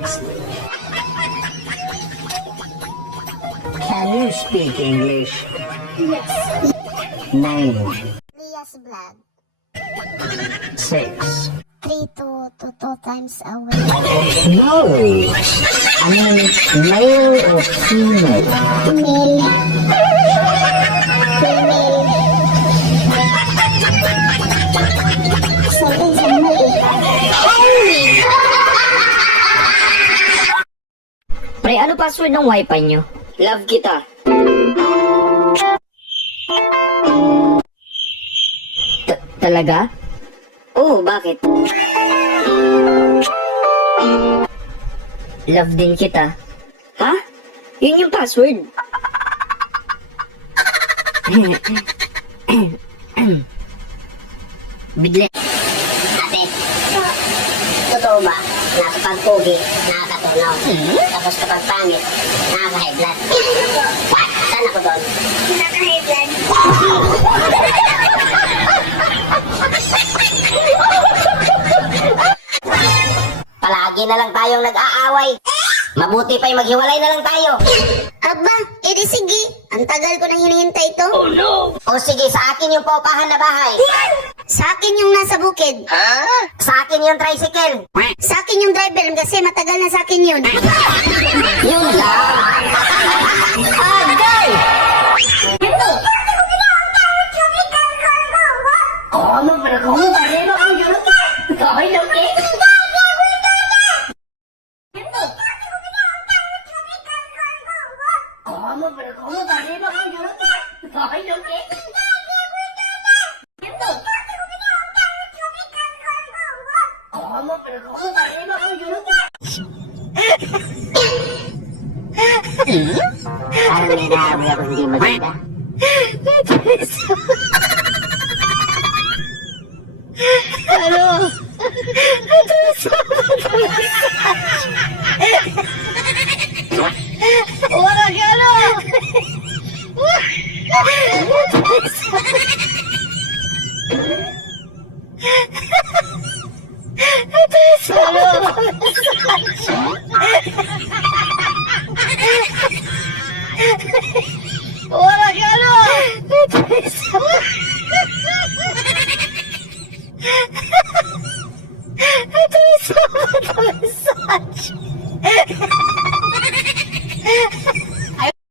Next. Can you speak English? Yes. Name. Lia's blood. 6. 3 to 2 times a week. No. I mean, male or female? Male. Female. Something sa mali. Pre, ano password ng wifi nyo? Love kita. Talaga? Oo, bakit? Love din kita. Ha? Yun yung password. Bigla. Ate, totoo ba na kapag pogi, nakakatunaw? Tapos kapag pangit, nakaka-high blood? Saan ako doon? Nakaka-high blood. Palagi na lang tayong nag-aaway. Mabuti pa'y maghiwalay na lang tayo. Aba, edi sige. Ang tagal ko nang hinihintay ito. Oh no! O sige, sa akin yung paupahan na bahay. Sa akin yung nasa bukid. Sa akin yung tricycle. Sa akin yung driver kasi matagal na sa akin yun. Yun lang. Agay! Oh, magparakulo pa rin ako yun. Okay, okay. Parang may naamoy ako hindi maganda. Ano? Wala ka ano? Wala ka ano?